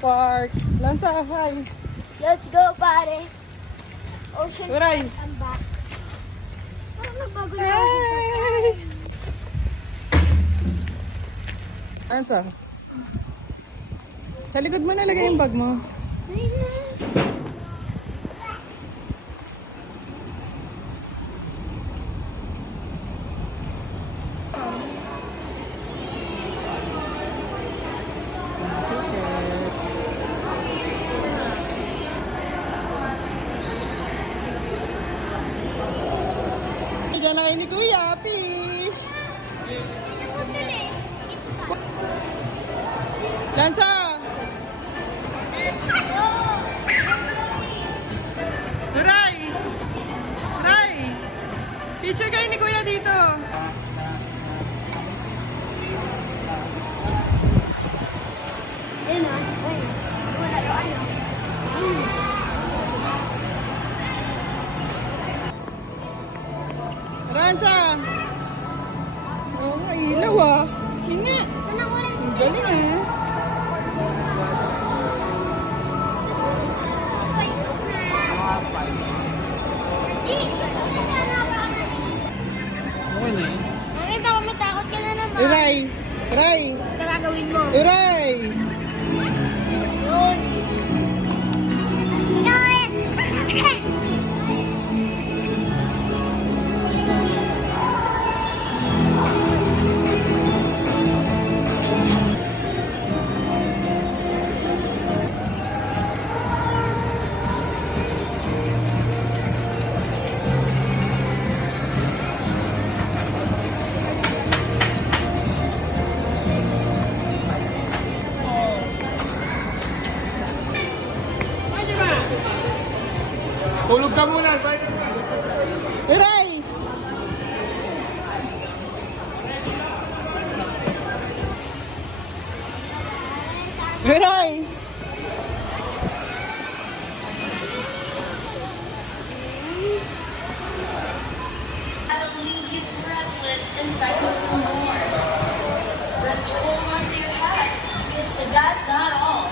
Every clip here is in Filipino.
Park. Lansa, hi. Let's go, pare. Ocean Uray. Park, I'm back. Parang nagbago na Hey! Ocean Park. Lansa. Sa likod mo nalagay yung bag mo. Diyan na kayo ni Kuya, fish! Lansa! Turay! Turay! Picture kayo ni Kuya dito! Ayun na. Ayun. Wala to, ano. Lansa! Oh, may ilaw ah! Hingi! Anong ulan Ang galing ah! Okay na eh. Ay, baka matakot ka na naman. Uray! Uray! Ano gagawin mo? Uray! Yun. Tulog ka muna. Uray! Uray! That'll leave you breathless and begging for more. But hold on to your hat, because that's not all.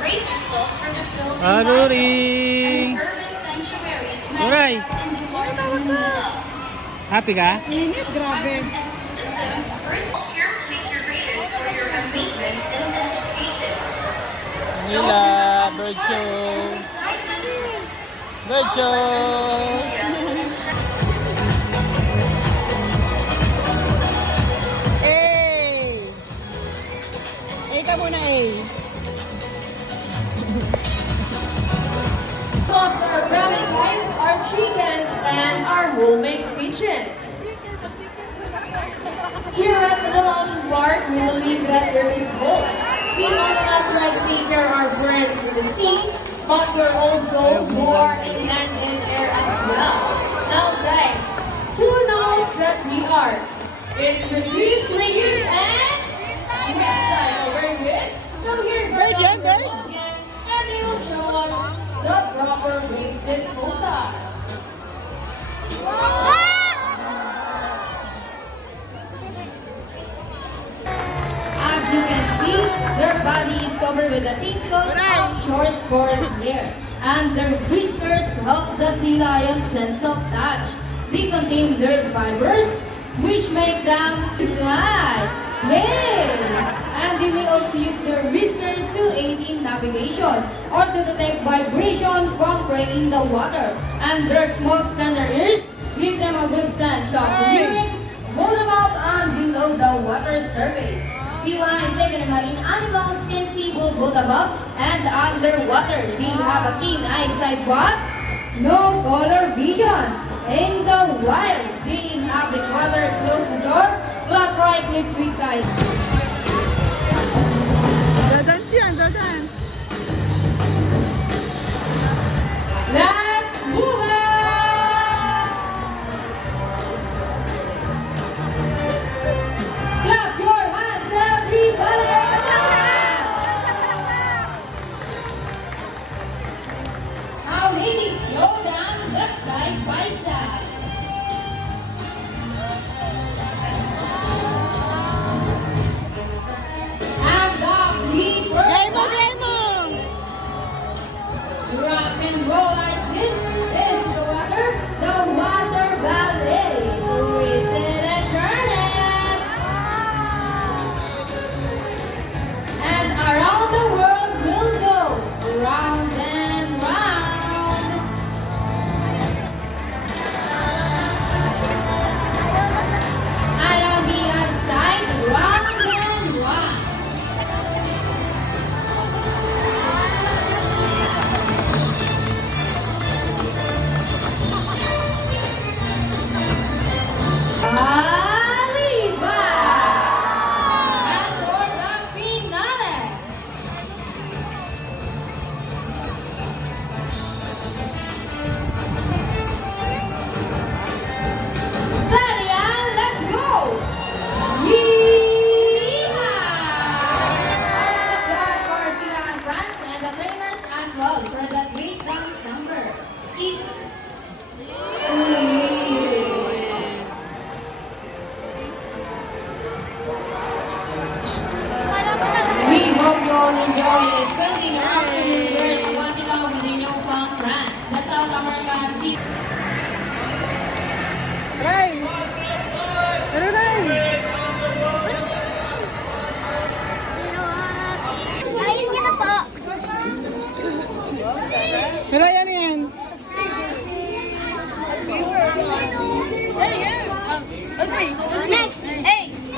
Brace yourselves for the Philippine Aruring! and urban sanctuaries Alright. mapped out in the north of Manila. Happy ka? Init, grabe. System first carefully curated for your amusement and education. Manila, bird show. Bird show. Hey! Hey ka muna eh. Plus our ramen rice, our chickens, and our homemade pigeons. Here at Manila Ocean Park, we believe that there is hope. We must not try to take care of our birds in the sea, but we're also more in land and air as well. Now guys, who knows that we are? It's reduce, reuse, and recycle. Very good. So here's our Bird yan, bird. again, and they will show us the proper waste disposal. As you can see, their body is covered with a thin coat of short coarse hair, and their whiskers help the sea lion sense of touch. They contain nerve fibers, which make them slide. Hey! And they may also use their whisker to aid in navigation or to detect vibrations from prey in the water. And their smoke scanner ears give them a good sense of hearing both above and below the water surface. Sea lions, like marine animals, can see both above and underwater. They have a keen eyesight but no color vision. In the wild, they inhabit water close to shore, flat right cliffs with tides. Dadance yan, dadance. Let's move on! Clap your hands, everybody! Now, ladies, slow down the side by side. And the free Game mo, game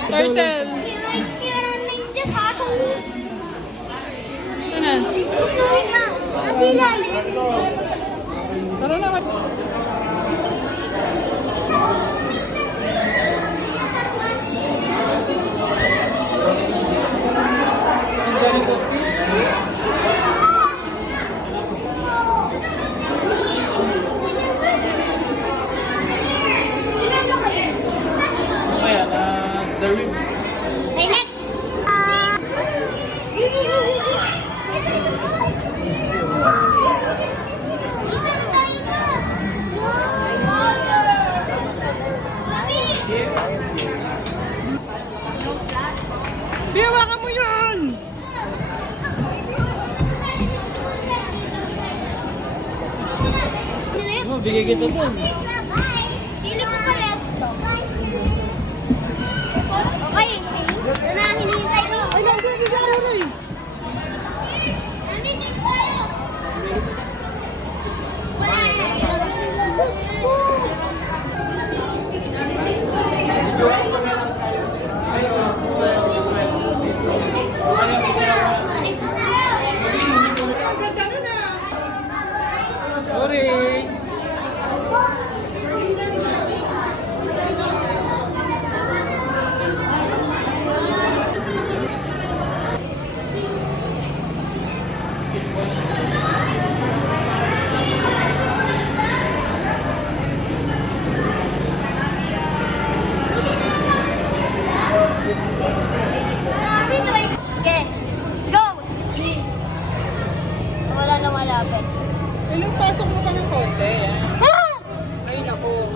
Turtle. Meron ninja turtles. Ito na. Nasa ilalim. Tara na. Kaya the rib. Okay, next. Biyawakan mo yun! Oh, bigay kita dun. Pili ko parehas to. Okay, ito na, hinihintay ko. Ay, lang siya, hindi siya aroy. Nandito tayo. Sorry. Okay, let's go. Wala na malapit. Ilang pasok mo pa ng konti, yan. Ay, naku.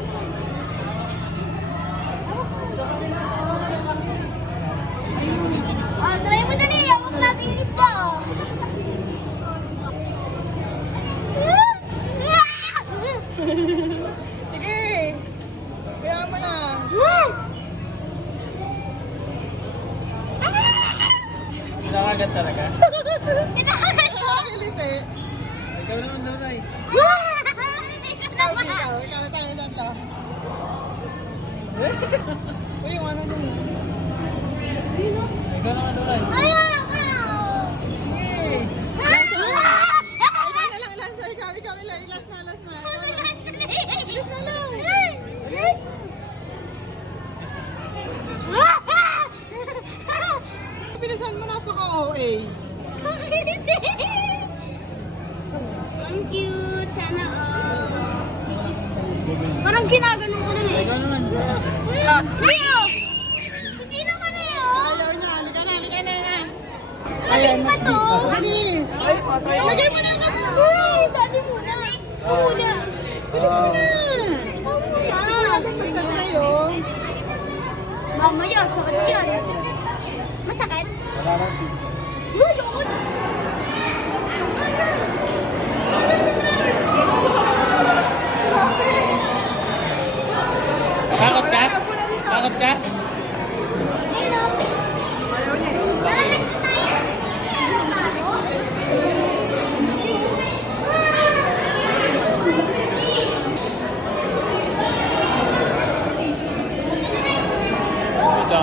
Oh, try mo dali. Hawak natin yung isda, oh. Sige. Kaya mo na. Pinakagat talaga. Nakakiliti. Ikaw naman, Nanay. Ikaw na tayo tatlo. Uy, yung ano dun. Ikaw naman, Nanay. Hey. Ikaw na lang, Lanza. Ikaw na lang. Last na. Bilis na lang. Bilisan mo, napaka-OA. Ang cute. Sana all. Parang ginaganon ko dun eh. Ikaw naman. Leo! Hindi naman eh, oh. Ayaw niya. Halika na. Atin pa to. Bilis. Lagay mo na yung kasi. Uy, dati muna. Muna. Bilis mo na. Muna. Magtatry, oh. Mamaya, sakit yan. Masakit? Uy, lukot. Takot ka? Takot ka? Ayun, oh. Tara, next tayo. Ito.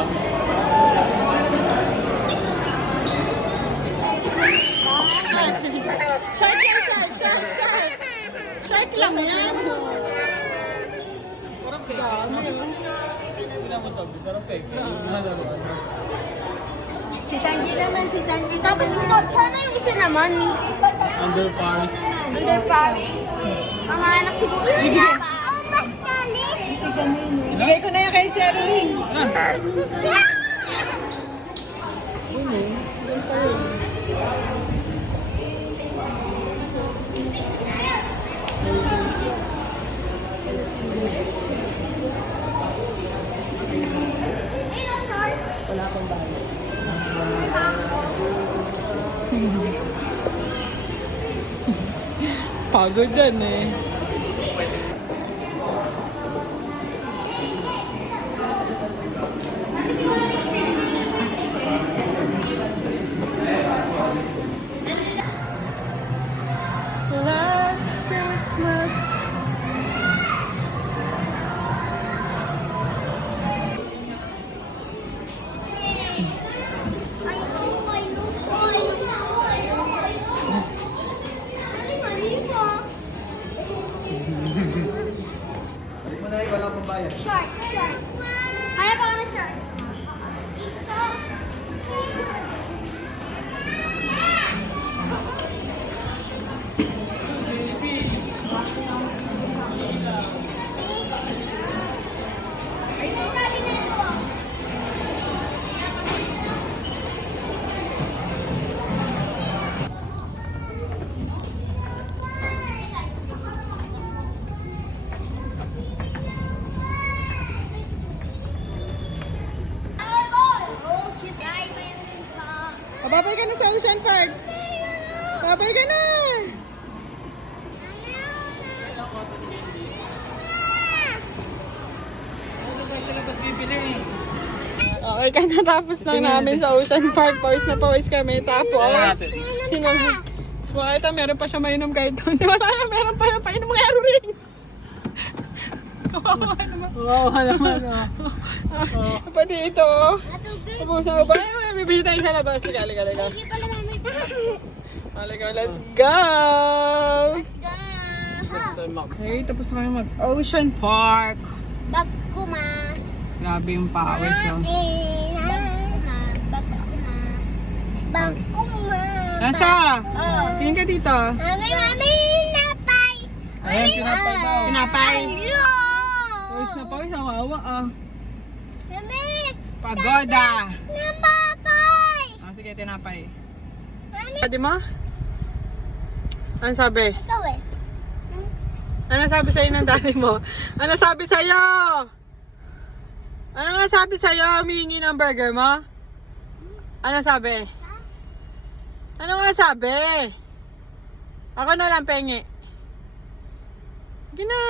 Shark lang yan. Parang fake. Bilang mo to, parang fake. Malaruan. Si Sanji naman. Tapos, sana yung isa naman. Under Paris. Under Paris. Mga anak siguro niya. Oh, mas kalit. Bigay ko na yan kay Sherilyn. Pagod yan eh. Last Christmas. Short, short. Hanap ako ng short. Ito. Ito, sabi na ito. Oh, shit. Ay, mayroon pa. Babay ka na sa Ocean Park. Babay ka na. Okay ka na, tapos lang namin sa Ocean Park. Pawis na pawis kami. Tapos, ito, meron pa siya mainom kahit doon. Wala na, meron pa yung painom ng aero ring. Kawawa naman. Wow, naman. Pati ito. Natugay. Tapos na ba? May bibili tayo sa labas. Liga. Hindi pala namin. Halika, let's go! Let's go. Ha? Okay, tapos na kami mag-Ocean Park. Bag ko, ma. Grabe yung pawis. Oh. Bag ko, ma. Bag ko, ma. Nasa? Oh. Tingin ka dito. Mami, napay. Ayan, tinapay daw. Pinapay. Hello. Pawis na pawis. Hawawa ah. Mami, Pagoda. napapay. Ah, sige, tinapay. Mami, Pwede mo? Ano sabi? ikaw eh. Ano sabi sa'yo ng daddy mo? Ano sabi sa'yo? Ano nga sabi sa'yo? Humingi ng burger mo? Ano sabi? Ano nga sabi? Ako na lang pengi. Sige na.